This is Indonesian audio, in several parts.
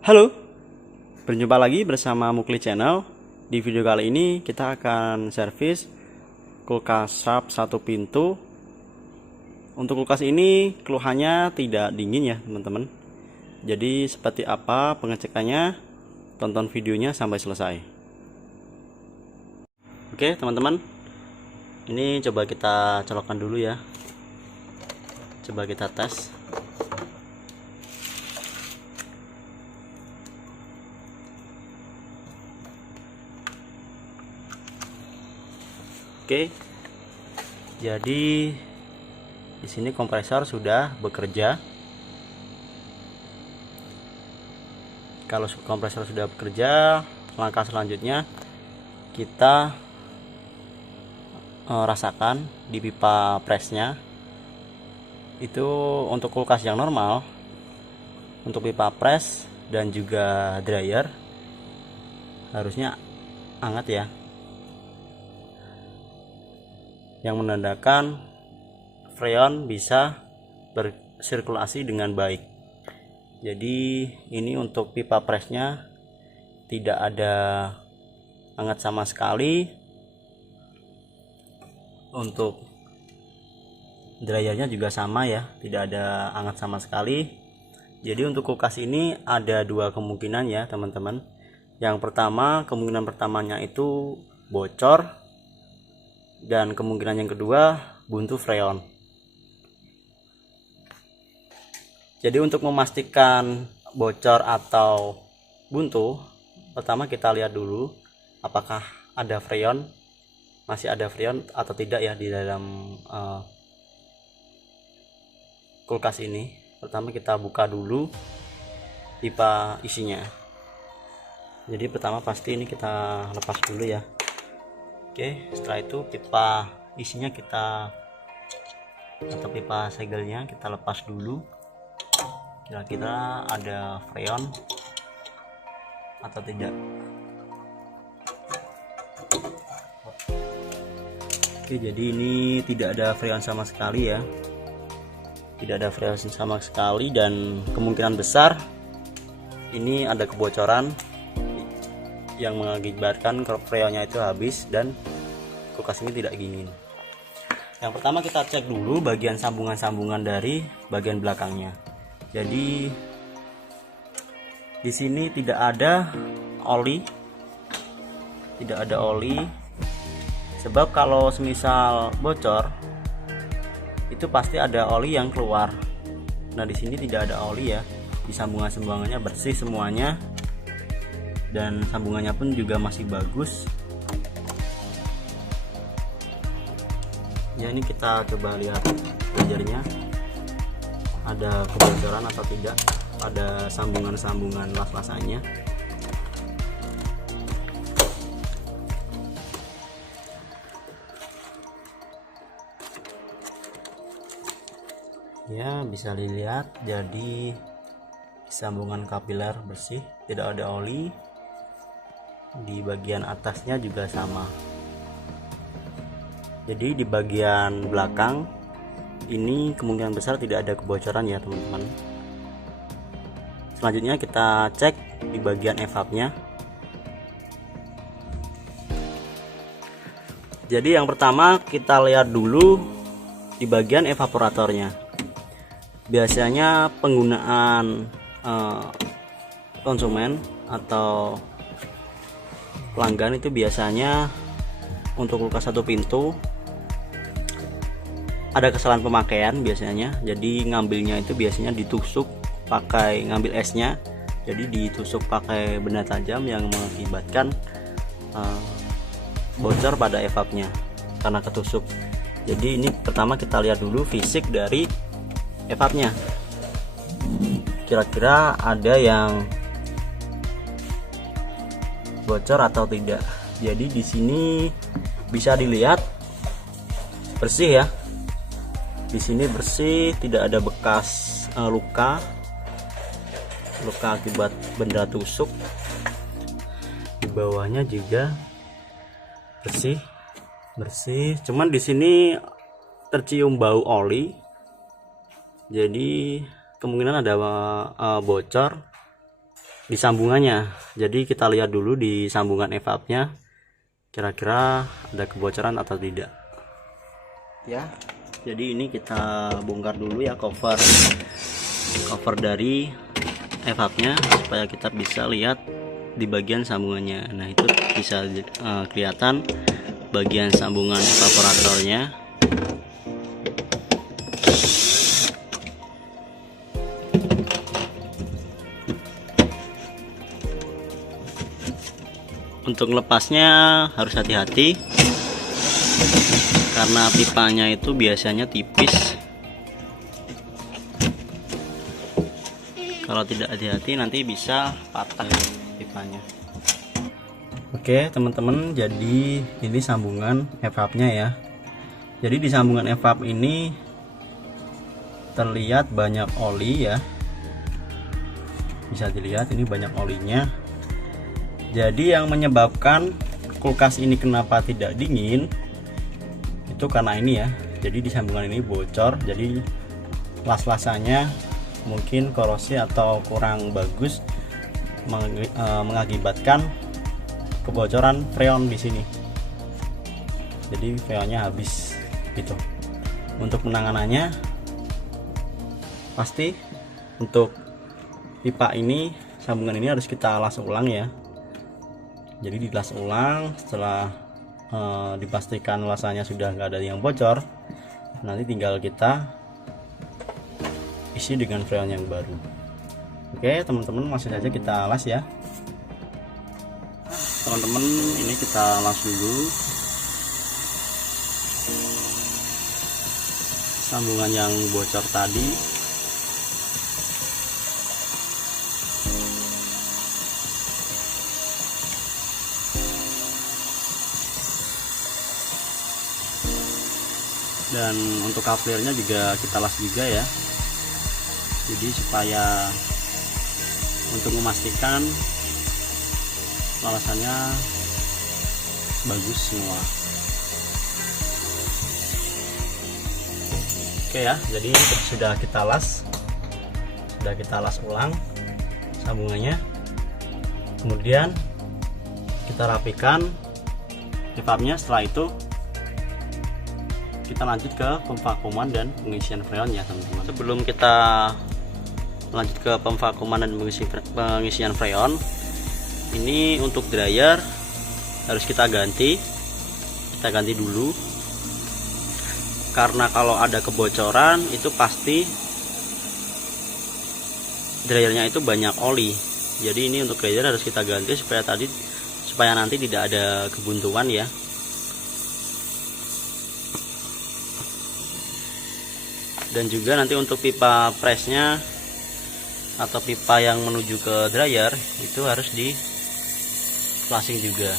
Halo, berjumpa lagi bersama Mukli Channel. Di video kali ini kita akan servis kulkas Sharp satu pintu. Untuk kulkas ini keluhannya tidak dingin ya teman-teman. Jadi seperti apa pengecekannya, tonton videonya sampai selesai. Oke teman-teman, ini coba kita colokkan dulu ya. Coba kita tes. Oke, jadi di sini kompresor sudah bekerja. Kalau kompresor sudah bekerja, langkah selanjutnya kita rasakan di pipa presnya. Itu untuk kulkas yang normal, untuk pipa pres dan juga dryer harusnya hangat ya, yang menandakan freon bisa bersirkulasi dengan baik. Jadi ini untuk pipa presnya tidak ada hangat sama sekali. Untuk dryernya juga sama ya, tidak ada hangat sama sekali. Jadi untuk kulkas ini ada dua kemungkinan ya teman-teman. Yang pertama, kemungkinan pertamanya itu bocor, dan kemungkinan yang kedua buntu freon. Jadi untuk memastikan bocor atau buntu, pertama kita lihat dulu apakah ada freon, masih ada freon atau tidak ya di dalam kulkas ini. Pertama kita buka dulu pipa isinya. Jadi pertama pasti ini kita lepas dulu ya. Oke, setelah itu pipa isinya atau pipa segelnya kita lepas dulu. Kira-kira ada freon atau tidak. Oke, jadi ini tidak ada freon sama sekali ya. Tidak ada freon sama sekali, dan kemungkinan besar ini ada kebocoran yang mengakibatkan freonnya itu habis dan kulkas ini tidak dingin. Yang pertama kita cek dulu bagian sambungan-sambungan dari bagian belakangnya. Jadi di sini tidak ada oli, sebab kalau semisal bocor itu pasti ada oli yang keluar. Nah di sini tidak ada oli ya, di sambungan-sambungannya bersih semuanya. Dan sambungannya pun juga masih bagus ya. Ini kita coba lihat belajarnya ada kebocoran atau tidak pada sambungan-sambungan las-lasannya. Ya bisa dilihat, jadi sambungan kapiler bersih, tidak ada oli. Di bagian atasnya juga sama. Jadi di bagian belakang ini kemungkinan besar tidak ada kebocoran ya teman-teman. Selanjutnya kita cek di bagian evapnya. Jadi yang pertama kita lihat dulu di bagian evaporatornya. Biasanya penggunaan konsumen atau pelanggan itu biasanya untuk kulkas satu pintu ada kesalahan pemakaian biasanya. Jadi ngambilnya itu biasanya ditusuk pakai, ngambil esnya jadi ditusuk pakai benda tajam yang mengakibatkan bocor pada evapnya karena ketusuk. Jadi ini pertama kita lihat dulu fisik dari evapnya, kira-kira ada yang bocor atau tidak. Jadi di sini bisa dilihat bersih ya. Di sini bersih, tidak ada bekas luka akibat benda tusuk. Di bawahnya juga bersih. Cuman di sini tercium bau oli. Jadi kemungkinan ada bocor di sambungannya. Jadi kita lihat dulu di sambungan evapnya kira-kira ada kebocoran atau tidak ya. Jadi ini kita bongkar dulu ya cover dari evapnya supaya kita bisa lihat di bagian sambungannya. Nah itu bisa kelihatan bagian sambungan evaporatornya. Untuk lepasnya harus hati-hati karena pipanya itu biasanya tipis. Kalau tidak hati-hati nanti bisa patah pipanya. Oke teman-teman, jadi ini sambungan evapnya ya. Jadi di sambungan evap ini terlihat banyak oli ya, bisa dilihat ini banyak olinya. Jadi yang menyebabkan kulkas ini kenapa tidak dingin itu karena ini ya. Jadi di sambungan ini bocor, jadi las-lasannya mungkin korosi atau kurang bagus, mengakibatkan kebocoran freon di sini. Jadi freonnya habis gitu. Untuk penanganannya pasti untuk pipa ini, sambungan ini harus kita las ulang ya. Jadi dilas ulang setelah dipastikan ulasannya sudah nggak ada yang bocor, nanti tinggal kita isi dengan freon yang baru. Oke teman-teman, langsung saja kita las ya. Teman-teman, ini kita las dulu sambungan yang bocor tadi. Dan untuk couplernya juga kita las juga ya. Jadi supaya untuk memastikan lasannya bagus semua. Oke ya, jadi sudah kita las ulang sambungannya. Kemudian kita rapikan evapnya. Setelah itu kita lanjut ke pemvakuman dan pengisian freon ya teman-teman. Sebelum kita lanjut ke pemvakuman dan pengisian freon, ini untuk dryer harus kita ganti dulu, karena kalau ada kebocoran itu pasti dryernya itu banyak oli. Jadi ini untuk dryer harus kita ganti supaya nanti tidak ada kebuntuan ya. Dan juga nanti untuk pipa pressnya atau pipa yang menuju ke dryer itu harus di flashing juga.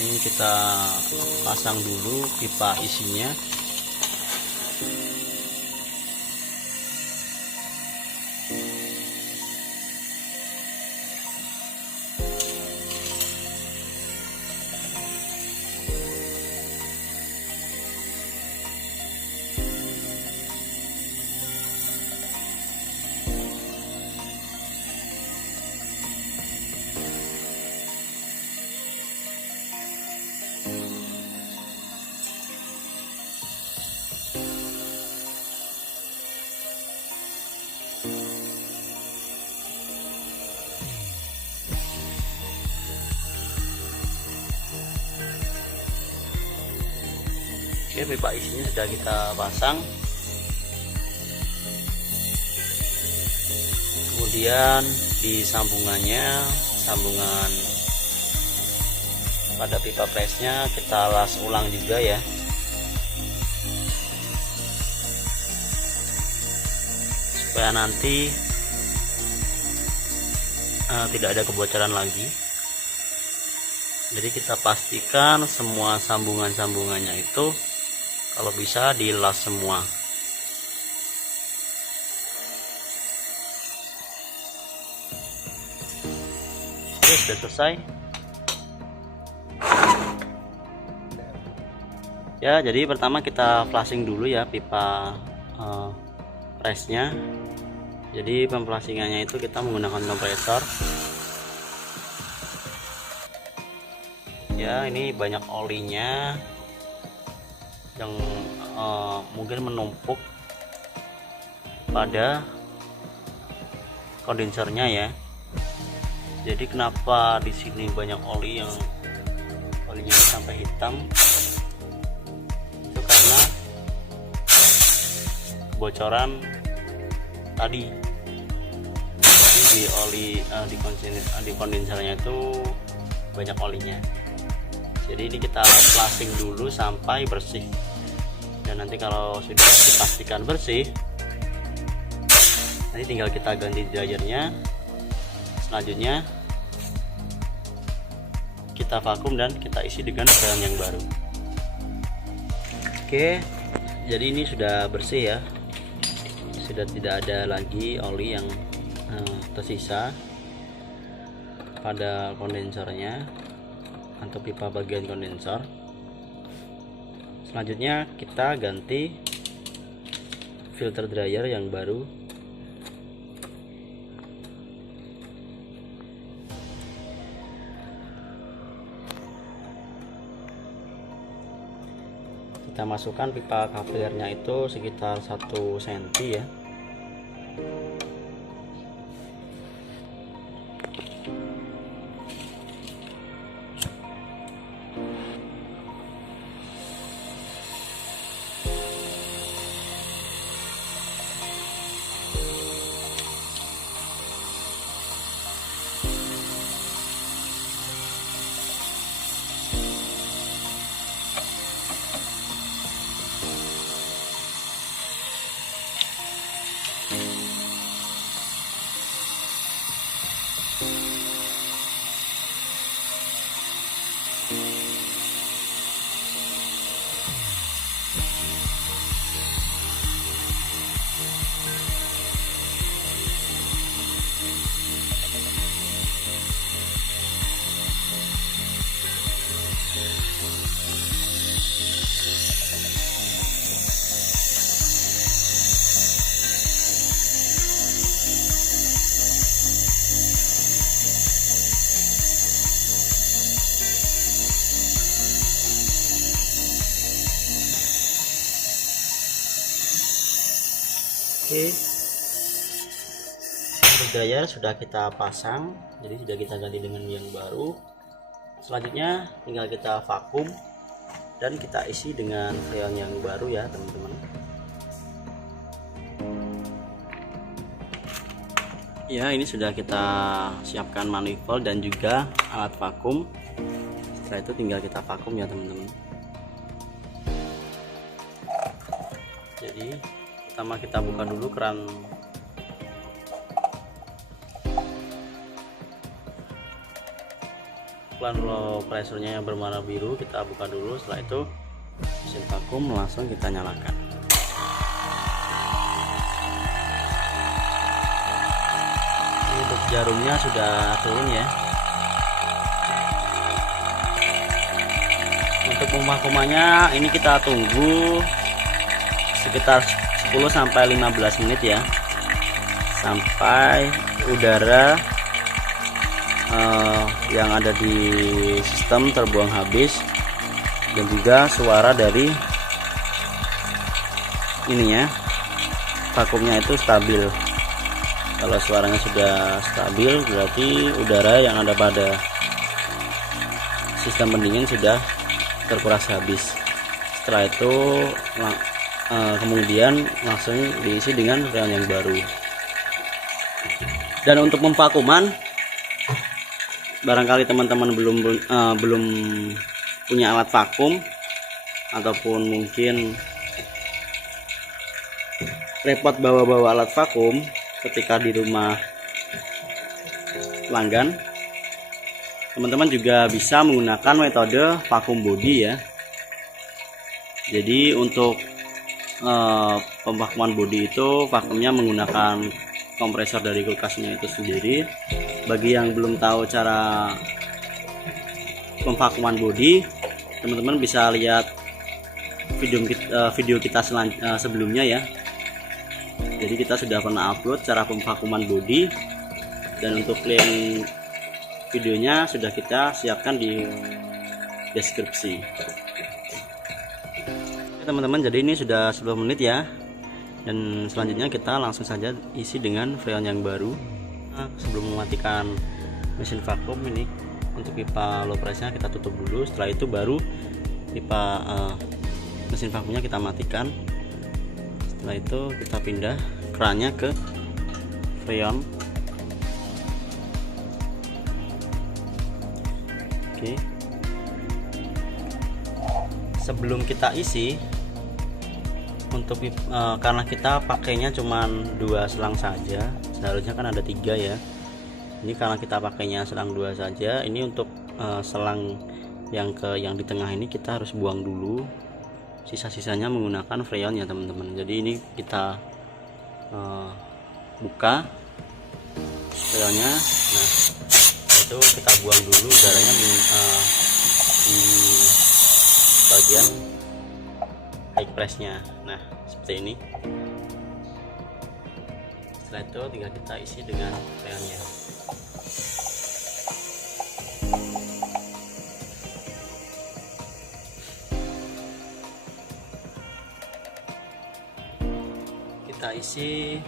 Ini kita pasang dulu pipa isinya. Oke, pipa isinya sudah kita pasang. Kemudian di sambungan pada pipa pressnya kita las ulang juga ya. Supaya nanti tidak ada kebocoran lagi. Jadi kita pastikan semua sambungannya itu kalau bisa dilas semua. Oke, sudah selesai ya. Jadi pertama kita flashing dulu ya pipa pressnya. Jadi pemflasingannya itu kita menggunakan kompresor ya. Ini banyak olinya yang mungkin menumpuk pada kondensernya ya. Jadi kenapa di sini banyak oli yang olinya sampai hitam, itu karena kebocoran tadi. Jadi di oli di kondensernya itu banyak olinya. Jadi ini kita flushing dulu sampai bersih, dan nanti kalau sudah dipastikan bersih, nanti tinggal kita ganti dryernya. Selanjutnya kita vakum dan kita isi dengan freon yang baru. Oke, jadi ini sudah bersih ya, sudah tidak ada lagi oli yang tersisa pada kondensernya atau pipa bagian kondensor. Selanjutnya kita ganti filter dryer yang baru. Kita masukkan pipa covernya itu sekitar 1 cm ya. Oke, untuk dryer sudah kita pasang, jadi sudah kita ganti dengan yang baru. Selanjutnya tinggal kita vakum dan kita isi dengan freon yang baru ya teman-teman. Ya, ini sudah kita siapkan manifold dan juga alat vakum. Setelah itu tinggal kita vakum ya teman-teman. Jadi pertama kita buka dulu keran low pressurnya yang berwarna biru, kita buka dulu. Setelah itu mesin vakum langsung kita nyalakan. Ini untuk jarumnya sudah turun ya. Untuk pemvakumannya ini kita tunggu sekitar 10-15 menit ya, sampai udara yang ada di sistem terbuang habis, dan juga suara dari ininya vakumnya itu stabil. Kalau suaranya sudah stabil, berarti udara yang ada pada sistem pendingin sudah terkuras habis. Setelah itu kemudian langsung diisi dengan freon yang baru. Dan untuk pemvakuman, barangkali teman-teman belum punya alat vakum, ataupun mungkin repot bawa alat vakum ketika di rumah pelanggan, teman-teman juga bisa menggunakan metode vakum body ya. Jadi untuk pemvakuman body itu vakumnya menggunakan kompresor dari kulkasnya itu sendiri. Bagi yang belum tahu cara pemvakuman body, teman-teman bisa lihat video kita sebelumnya ya. Jadi kita sudah pernah upload cara pemvakuman bodi, dan untuk link videonya sudah kita siapkan di deskripsi. Teman-teman, jadi ini sudah 10 menit ya, dan selanjutnya kita langsung saja isi dengan freon yang baru. Sebelum mematikan mesin vakum ini, untuk pipa low pressure kita tutup dulu. Setelah itu baru pipa mesin vakumnya kita matikan. Setelah itu kita pindah kerannya ke freon. Oke. Sebelum kita isi, untuk karena kita pakainya cuman 2 selang saja, seharusnya kan ada 3 ya. Ini karena kita pakainya selang 2 saja. Ini untuk selang yang di tengah ini kita harus buang dulu. Sisa-sisanya menggunakan freon ya teman-teman. Jadi ini kita buka freonnya. Nah, itu kita buang dulu udaranya di bagian high pressnya. Nah, seperti ini. Setelah itu tinggal kita isi dengan freonnya. Kita isi.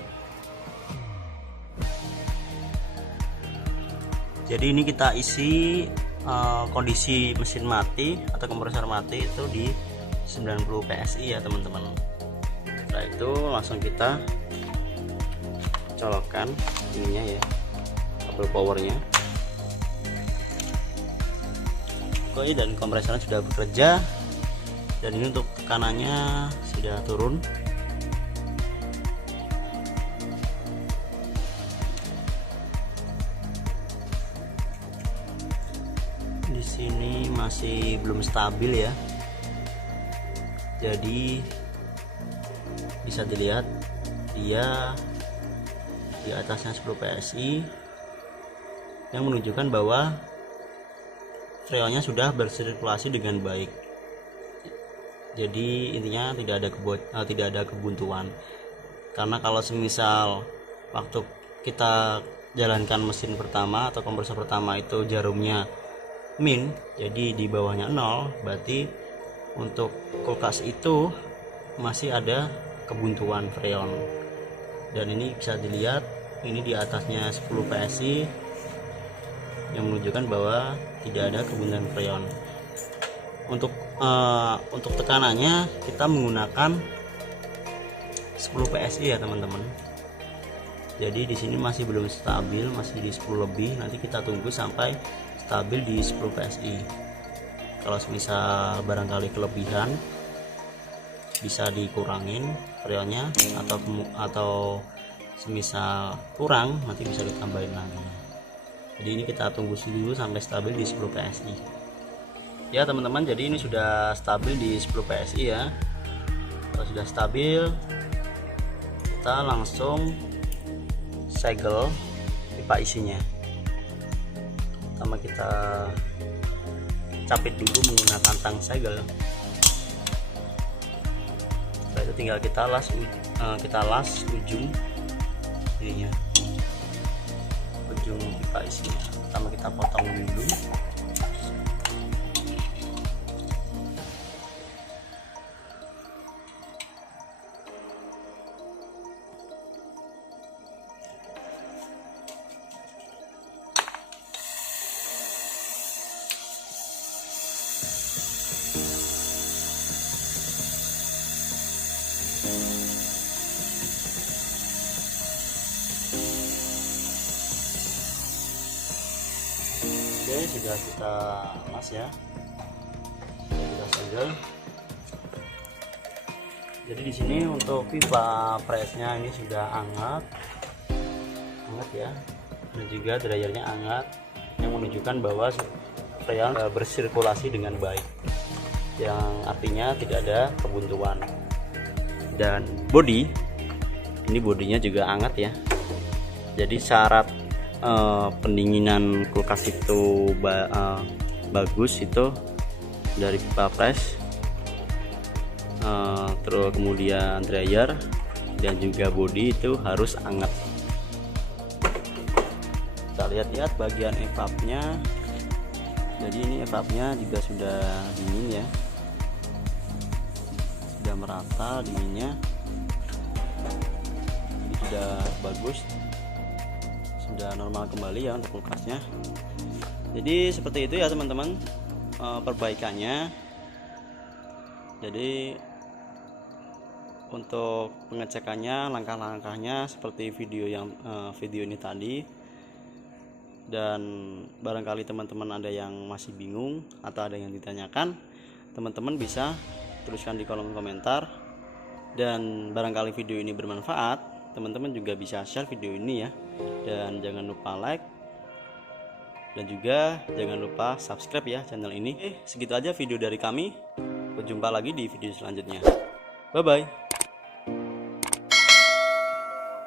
Jadi ini kita isi kondisi mesin mati atau kompresor mati itu di 90 PSI ya teman-teman. Setelah itu langsung kita colokkan ininya ya, kabel powernya. Oke, dan kompresornya sudah bekerja, dan ini untuk tekanannya sudah turun. Di sini masih belum stabil ya, jadi bisa dilihat dia di atasnya 10 PSI yang menunjukkan bahwa freonnya sudah bersirkulasi dengan baik. Jadi intinya tidak ada kebuntuan. Karena kalau semisal waktu kita jalankan mesin pertama atau kompresor pertama itu jarumnya min, jadi di bawahnya 0, berarti untuk kulkas itu masih ada kebuntuan freon. Dan ini bisa dilihat, ini di atasnya 10 PSI yang menunjukkan bahwa tidak ada kebuntuan freon. Untuk tekanannya kita menggunakan 10 PSI ya teman-teman. Jadi di sini masih belum stabil, masih di 10 lebih. Nanti kita tunggu sampai stabil di 10 PSI. Kalau misal barangkali kelebihan, bisa dikurangin freonnya, atau semisal kurang nanti bisa ditambahin lagi. Jadi ini kita tunggu dulu sampai stabil di 10 PSI ya teman-teman. Jadi ini sudah stabil di 10 PSI ya. Kalau sudah stabil, kita langsung segel pipa isinya. Pertama kita capit dulu menggunakan tang segel. Setelah itu tinggal kita las ujung ininya, ujung pipa isinya. Pertama kita potong dulu. Oke, sudah kita las ya, sudah kita segel. Jadi di sini untuk pipa presnya ini sudah hangat ya, dan juga dryernya hangat, yang menunjukkan bahwa freon bersirkulasi dengan baik, yang artinya tidak ada kebuntuan. Dan ini bodinya juga hangat ya. Jadi syarat pendinginan kulkas itu bagus itu dari pipa pres, terus kemudian dryer dan juga bodi itu harus hangat. Kita lihat-lihat bagian evapnya. Jadi ini evapnya juga sudah dingin ya, sudah merata dinginnya, ini sudah bagus, sudah normal kembali ya untuk kulkasnya. Jadi seperti itu ya teman-teman perbaikannya. Jadi untuk pengecekannya, langkah-langkahnya seperti video ini tadi. Dan barangkali teman-teman ada yang masih bingung atau ada yang ditanyakan, teman-teman bisa tuliskan di kolom komentar. Dan barangkali video ini bermanfaat, teman-teman juga bisa share video ini ya. Dan jangan lupa like, dan juga jangan lupa subscribe ya channel ini. Segitu aja video dari kami. Berjumpa lagi di video selanjutnya. Bye bye.